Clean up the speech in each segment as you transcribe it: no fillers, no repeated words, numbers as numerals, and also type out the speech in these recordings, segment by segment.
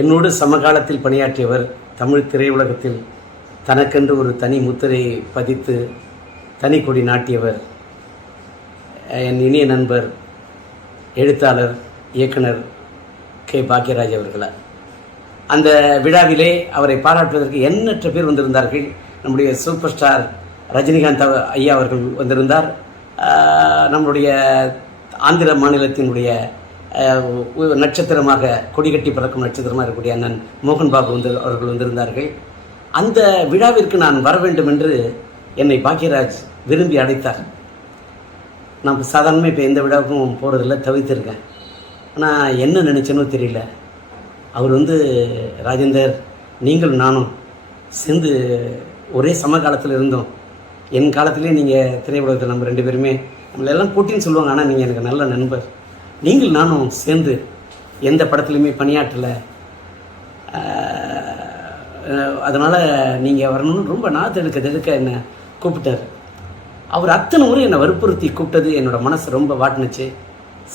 என்னோடு சமகாலத்தில் பணியாற்றியவர். தமிழ் திரையுலகத்தில் தனக்கென்று ஒரு தனி முத்திரையை பதித்து தனி கொடி நாட்டியவர் என் இனிய நண்பர் எழுத்தாளர் இயக்குனர் கே. பாக்யராஜ் அவர்களால். அந்த விழாவிலே அவரை பாராட்டுவதற்கு எண்ணற்ற பேர் வந்திருந்தார்கள். நம்முடைய சூப்பர் ஸ்டார் ரஜினிகாந்த் ஐயா அவர்கள் வந்திருந்தார். நம்முடைய ஆந்திர மாநிலத்தினுடைய நட்சத்திரமாக கொடிகட்டி பறக்கும் நட்சத்திரமாக இருக்கக்கூடிய அண்ணன் மோகன் பாபு அவர்கள் வந்திருந்தார்கள். அந்த விழாவிற்கு நான் வர வேண்டும் என்று என்னை பாக்யராஜ் விரும்பி அழைத்தார். நான் சாதாரணமாக இப்போ எந்த விழாவுக்கும் போகிறதில்ல, தவிர்த்திருக்கேன். ஆனால் என்ன நினச்சேனோ தெரியல. அவர் ராஜேந்தர், நீங்கள் நானும் சேர்ந்து ஒரே சமகாலத்தில் இருந்தோம். என் காலத்திலே நீங்கள் திரையுலகத்தில் நம்ம 2 பேருமே நம்மளெல்லாம் போட்டின்னு சொல்லுவாங்க. ஆனால் நீங்கள் எனக்கு நல்ல நண்பர். நீங்கள் நானும் சேர்ந்து எந்த படத்துலையுமே பணியாற்றலை, அதனால் நீங்கள் வரணும்னு ரொம்ப நாத்தெடுக்க என்னை கூப்பிட்டார். அவர் அத்தனை முறை என்னை வற்புறுத்தி கூப்பிட்டது என்னோடய மனசு ரொம்ப வாட்டினுச்சு.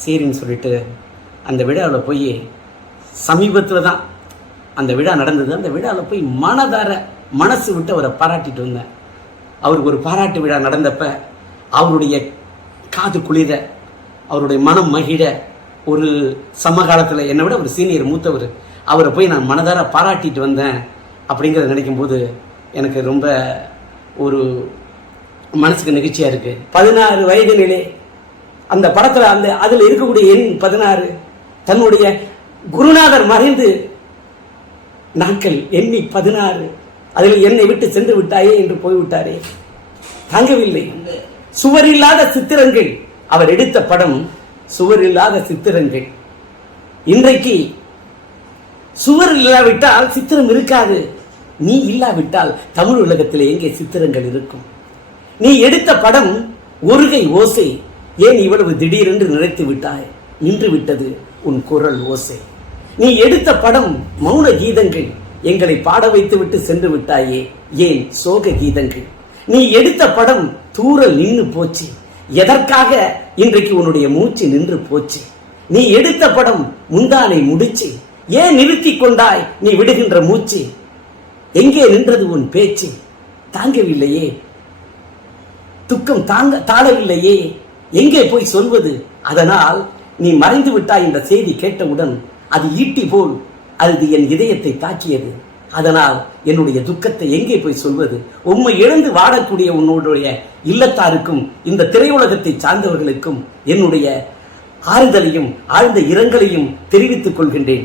சரின்னு சொல்லிட்டு அந்த விழாவில் போய் சமீபத்தில் தான் அந்த விழா நடந்தது. அந்த விழாவில் போய் மனசு விட்டு அவரை பாராட்டிட்டு வந்தேன். அவருக்கு ஒரு பாராட்டு விழா நடந்தப்ப அவருடைய காது குளிர, அவருடைய மனம் மகிழ, ஒரு சமகாலத்தில் என்னை விட ஒரு சீனியர் மூத்தவர், அவரை போய் நான் மனதார பாராட்டிட்டு வந்தேன் அப்படிங்கிறத நினைக்கும்போது எனக்கு ரொம்ப ஒரு மனசுக்கு நெகிழ்ச்சியாக இருக்குது. 16 வயது நிலை அந்த படத்தில் அதில் இருக்கக்கூடிய எண் 16 தன்னுடைய குருநாதர் மறைந்து நாட்கள் எண்ணி 16 அதில் என்னை விட்டு சென்று விட்டாயே என்று போய்விட்டாரே, தாங்கவில்லை. சுவரில்லாத சித்திரங்கள் அவர் எடுத்த படம், சுவரில்லாத சித்திரங்கள். இன்றைக்கு சுவர் இல்லாவிட்டால் சித்திரம் இருக்காது. நீ இல்லாவிட்டால் தமிழ் உலகத்தில் எங்கே சித்திரங்கள் இருக்கும்? நீ எடுத்த படம் ஒருகை ஓசை, ஏன் இவ்வளவு திடீரென்று நினைத்து விட்டாய்? நின்று விட்டது உன் குரல் ஓசை. நீ எடுத்த படம் மௌன கீதங்கள், எங்களை பாட வைத்து விட்டு சென்று விட்டாயே, ஏன் சோக கீதங்கள்? நீ எடுத்த படம் தூரல் நின்று போச்சு, எதற்காக இன்றைக்கு உன்னுடைய மூச்சு நின்று போச்சு? நீ எடுத்த படம் முந்தானை முடிச்சு, ஏன் நிறுத்தி கொண்டாய் நீ விடுகின்ற மூச்சு? எங்கே நின்றது உன் பேச்சு? தாங்கவில்லையே, துக்கம் தாழவில்லையே, எங்கே போய் சொல்வது? அதனால் நீ மறைந்து விட்டாய் என்ற செய்தி கேட்டவுடன் அது ஈட்டி போல் அது என் இதயத்தை தாக்கியது. அதனால் என்னுடைய துக்கத்தை எங்கே போய் சொல்வது? உம்மை இழந்து வாடக்கூடிய உன்னுடைய இல்லத்தாருக்கும் இந்த திரையுலகத்தை சார்ந்தவர்களுக்கும் என்னுடைய ஆறுதலையும் ஆழ்ந்த இரங்கலையும் தெரிவித்துக் கொள்கின்றேன்.